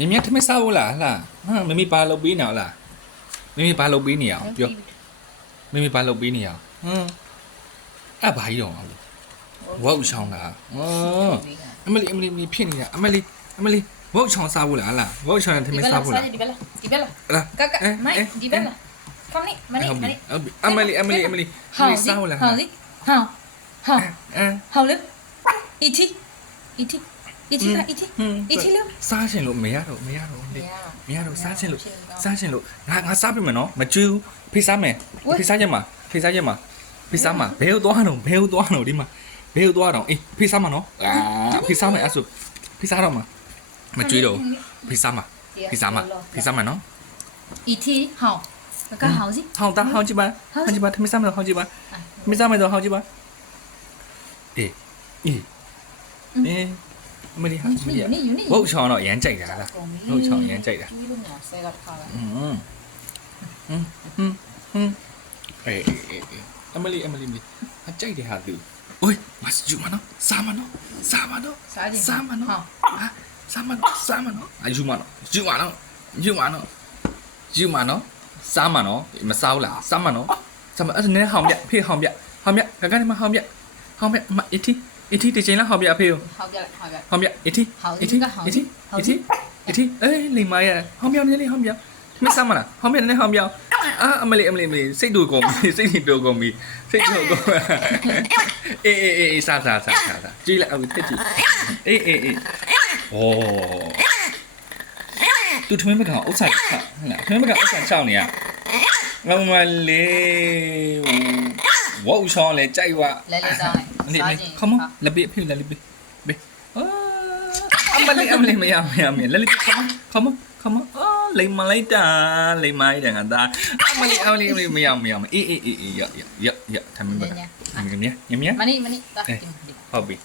မြင်မြတ်ထမင်းစားဖို့လားဟာမမေဘာလုပ်ပေးနေအောင်လားမမေဘာလုပ်ပေးနေအောင်ပြောမမေဘာလုပ်ပေးနေအောင်အဲ့ဘာကြီးတော့ဝေါ့ချောင်းလားအမလီဖြစ်နေတာအမလီဝေါ့ချောင်းစားဖို့လားဟာဝေါ့ချောင်းနဲ့ထမင်းစားဖို့လားဒီဘက်လားကကမိုက်ဒီဘက်လားခမလေးမလေးအမလီစားဖို့လားဟောလေဟောလေအီတီလို့စားချင်လို့မရတော့စားချင်လို့ငါစားပြီမနော်မကျွေးဘူးဖေးစားမယ်ဖေးစားချက်မှာဘယ်ကိုသွားတော့ဒီမှာဘယ်ကိုသွားတော့အေးဖေးစားမှာနော်ဖေးစားမယ်အဲ့ဆိုဖေးစားတော့မှာမကျွေးတော့ဖေးစားမှာနော်一天好，那个好子，好的，好几把，他们上面好几把，没上面都好几把。没厉害，我唱了严正的啦，我唱严正的。阿妹哩，他正的哈都，喂，马上就嘛喏，三嘛喏，啊，就嘛喏，三嘛喏，没烧啦，三嘛喏，而且那好面，配好面，刚刚你们好面，嘛一天得钱了好面配哦，好面一天，哎，你妈呀，好面你好面，没三嘛啦，好面你好面，啊，没哩，谁多公米，哎，啥，追了，我太追，哎，哦。သူထမင်းမကောင်ဥစ္စာချထမင်းမကောင်ဥစ္စာချောင်းနေရငမလေးဝေါချောင်းလေကြိုက်ဝလဲတောင်းလေခမလက်ပိဖိလက်ပိဘေအမလေးမရလက်လိခမလိမလိုက်တာငါသားအမလေးမရအေးရထမင်းမကောင်ညမြမနီတာဟုတ်ပြီ